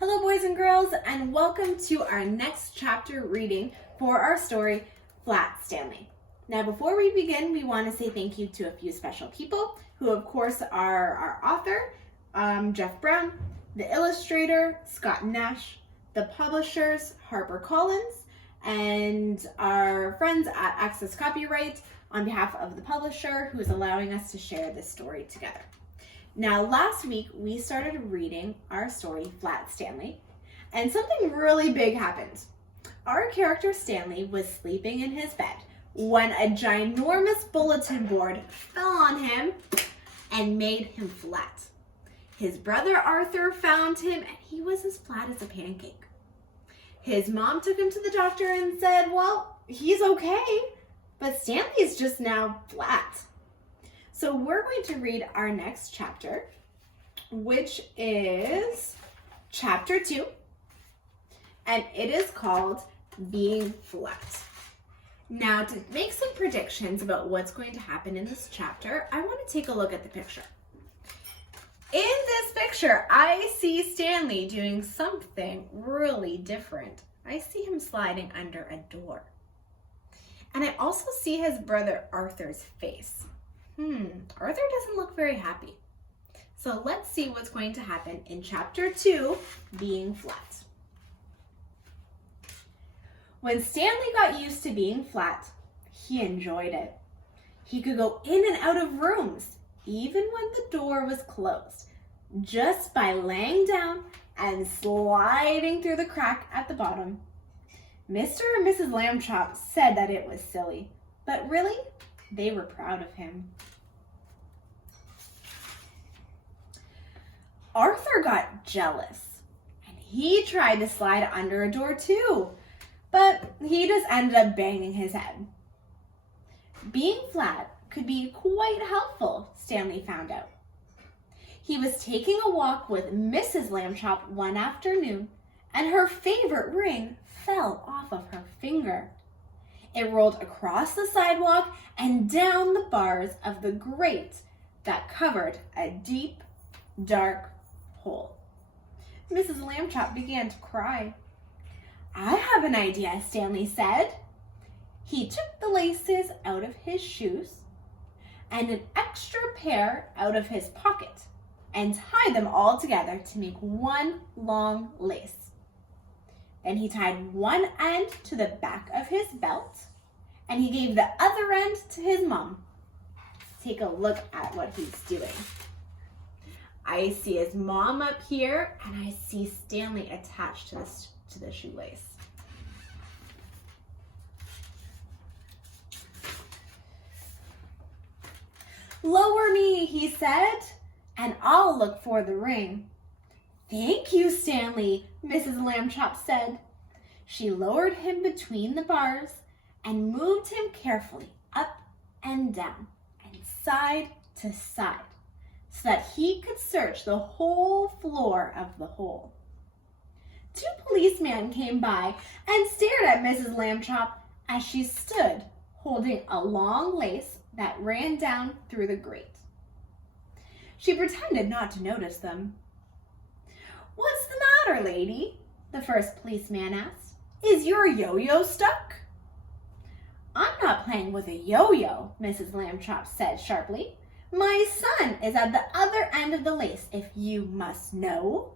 Hello boys and girls, and welcome to our next chapter reading for our story, Flat Stanley. Now before we begin, we want to say thank you to a few special people who of course are our author, Jeff Brown, the illustrator, Scott Nash, the publishers, HarperCollins, and our friends at Access Copyright on behalf of the publisher who is allowing us to share this story together. Now, last week, we started reading our story, Flat Stanley, and something really big happened. Our character, Stanley, was sleeping in his bed when a ginormous bulletin board fell on him and made him flat. His brother, Arthur, found him, and he was as flat as a pancake. His mom took him to the doctor and said, well, he's okay, but Stanley's just now flat. So we're going to read our next chapter, which is chapter 2, and it is called Being Flat. Now, to make some predictions about what's going to happen in this chapter, I want to take a look at the picture. In this picture, I see Stanley doing something really different. I see him sliding under a door. And I also see his brother Arthur's face. Arthur doesn't look very happy. So let's see what's going to happen in chapter 2, Being Flat. When Stanley got used to being flat, he enjoyed it. He could go in and out of rooms, even when the door was closed, just by laying down and sliding through the crack at the bottom. Mr. and Mrs. Lambchop said that it was silly, but really, they were proud of him. Arthur got jealous, and he tried to slide under a door too, but he just ended up banging his head. Being flat could be quite helpful, Stanley found out. He was taking a walk with Mrs. Lambchop one afternoon, and her favorite ring fell off of her finger. It rolled across the sidewalk and down the bars of the grate that covered a deep, dark hole. Mrs. Lambchop began to cry. I have an idea, Stanley said. He took the laces out of his shoes and an extra pair out of his pocket and tied them all together to make one long lace. Then he tied one end to the back of his belt, and he gave the other end to his mom. Take a look at what he's doing. I see his mom up here, and I see Stanley attached to the shoelace. Lower me, he said, and I'll look for the ring. Thank you, Stanley, Mrs. Lambchop said. She lowered him between the bars and moved him carefully up and down and side to side so that he could search the whole floor of the hole. 2 policemen came by and stared at Mrs. Lambchop as she stood holding a long lace that ran down through the grate. She pretended not to notice them. What's the matter, lady? The first policeman asked. Is your yo-yo stuck? I'm not playing with a yo-yo, Mrs. Lambchop said sharply. My son is at the other end of the lace, if you must know.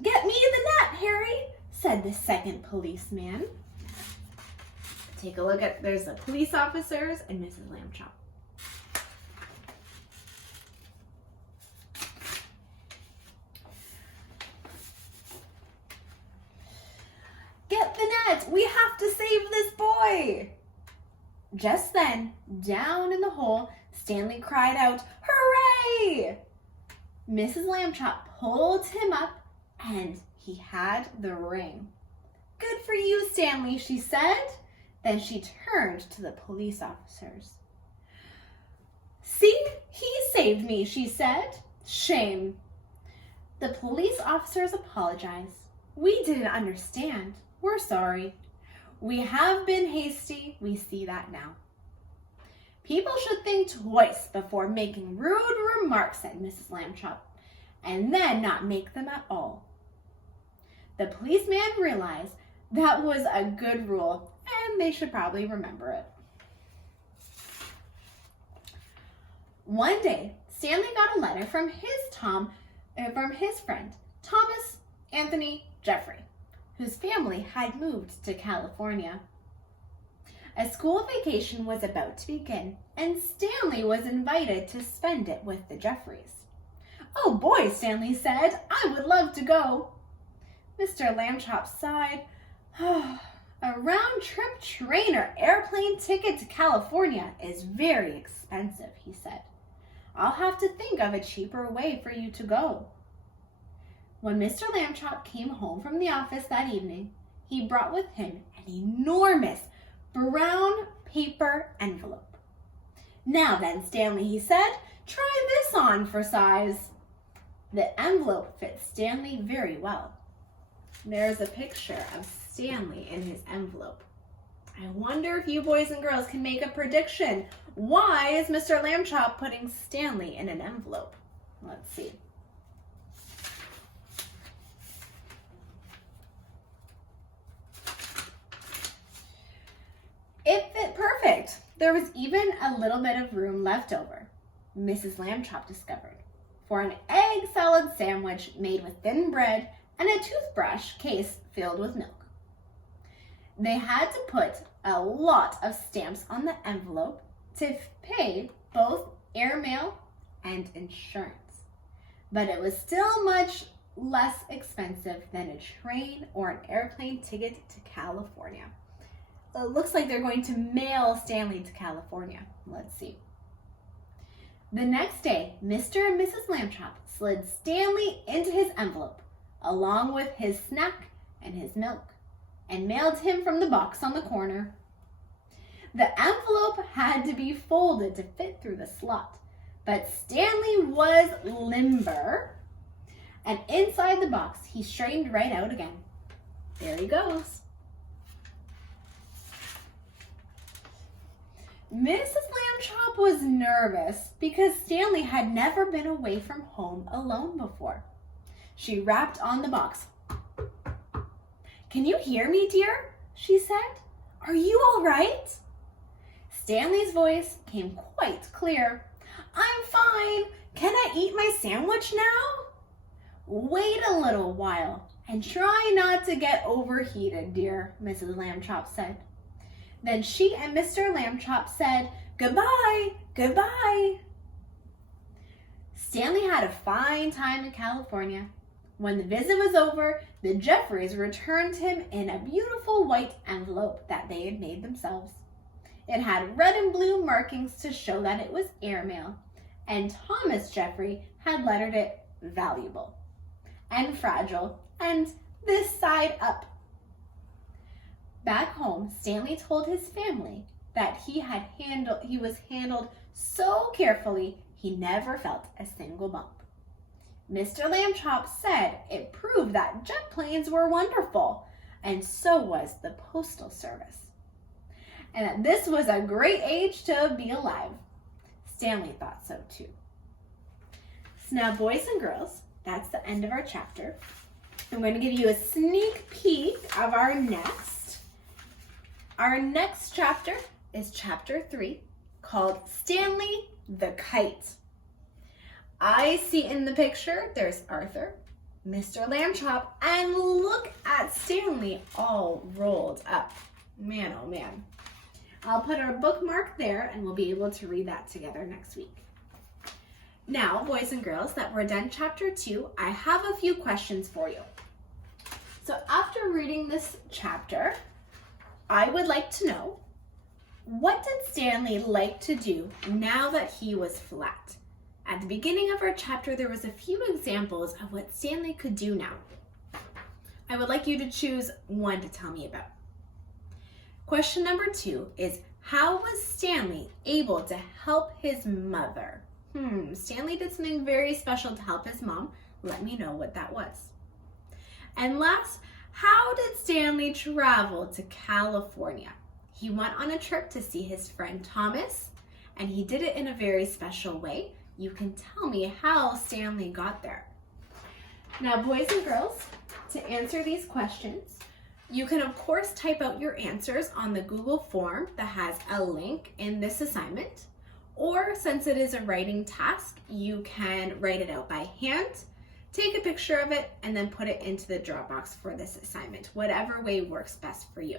Get me the net, Harry, said the second policeman. Take a look at, there's the police officers and Mrs. Lambchop. Get the net! We have to save this boy! Just then, down in the hole, Stanley cried out, Hooray! Mrs. Lambchop pulled him up, and he had the ring. Good for you, Stanley, she said. Then she turned to the police officers. See, he saved me, she said. Shame. The police officers apologized. We didn't understand. We're sorry. We have been hasty. We see that now. People should think twice before making rude remarks, said Mrs. Lambchop, and then not make them at all. The policeman realized that was a good rule, and they should probably remember it. One day, Stanley got a letter from his friend, Thomas Anthony Jeffrey, whose family had moved to California. A school vacation was about to begin, and Stanley was invited to spend it with the Jeffreys. "Oh boy," Stanley said, "I would love to go." Mr. Lambchop sighed. "A round-trip train or airplane ticket to California is very expensive," he said. "I'll have to think of a cheaper way for you to go." When Mr. Lambchop came home from the office that evening, he brought with him an enormous brown paper envelope. "Now then, Stanley," he said, "try this on for size." The envelope fit Stanley very well. There's a picture of Stanley in his envelope. I wonder if you boys and girls can make a prediction. Why is Mr. Lambchop putting Stanley in an envelope? Let's see. It fit perfect. There was even a little bit of room left over, Mrs. Lambchop discovered, for an egg salad sandwich made with thin bread and a toothbrush case filled with milk. They had to put a lot of stamps on the envelope to pay both airmail and insurance, but it was still much less expensive than a train or an airplane ticket to California. It looks like they're going to mail Stanley to California. Let's see. The next day, Mr. and Mrs. Lambchop slid Stanley into his envelope, along with his snack and his milk, and mailed him from the box on the corner. The envelope had to be folded to fit through the slot, but Stanley was limber, and inside the box, he straightened right out again. There he goes. Mrs. Lambchop was nervous because Stanley had never been away from home alone before. She rapped on the box. "Can you hear me, dear?" she said. "Are you all right?" Stanley's voice came quite clear. "I'm fine. Can I eat my sandwich now?" "Wait a little while and try not to get overheated, dear," Mrs. Lambchop said. Then she and Mr. Lambchop said, "Goodbye, goodbye." Stanley had a fine time in California. When the visit was over, the Jeffreys returned him in a beautiful white envelope that they had made themselves. It had red and blue markings to show that it was airmail, and Thomas Jeffrey had lettered it valuable and fragile and this side up. Back home, Stanley told his family that he was handled so carefully he never felt a single bump. Mr. Lambchop said it proved that jet planes were wonderful, and so was the Postal Service, and that this was a great age to be alive. Stanley thought so too. So now, boys and girls, that's the end of our chapter. I'm going to give you a sneak peek of our next. Our next chapter is chapter 3, called Stanley the Kite. I see in the picture, there's Arthur, Mr. Lambchop, and look at Stanley all rolled up. Man, oh man. I'll put our bookmark there and we'll be able to read that together next week. Now, boys and girls, that we're done chapter 2, I have a few questions for you. So after reading this chapter, I would like to know, what did Stanley like to do now that he was flat? At the beginning of our chapter, there was a few examples of what Stanley could do now. I would like you to choose one to tell me about. Question number 2 is, how was Stanley able to help his mother? Stanley did something very special to help his mom. Let me know what that was. And last, how did Stanley travel to California? He went on a trip to see his friend Thomas, and he did it in a very special way. You can tell me how Stanley got there. Now, boys and girls, to answer these questions. You can, of course, type out your answers on the Google form that has a link in this assignment. Or since it is a writing task, you can write it out by hand, take a picture of it, and then put it into the Dropbox for this assignment, whatever way works best for you.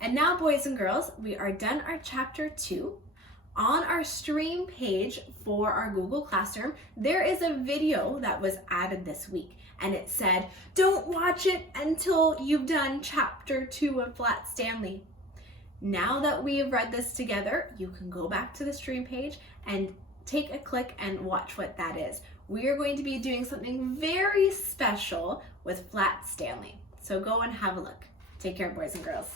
And now, boys and girls, we are done our chapter 2. On our stream page for our Google Classroom, there is a video that was added this week, and it said, don't watch it until you've done chapter 2 of Flat Stanley. Now that we have read this together, you can go back to the stream page and take a click and watch what that is. We are going to be doing something very special with Flat Stanley. So go and have a look. Take care, boys and girls.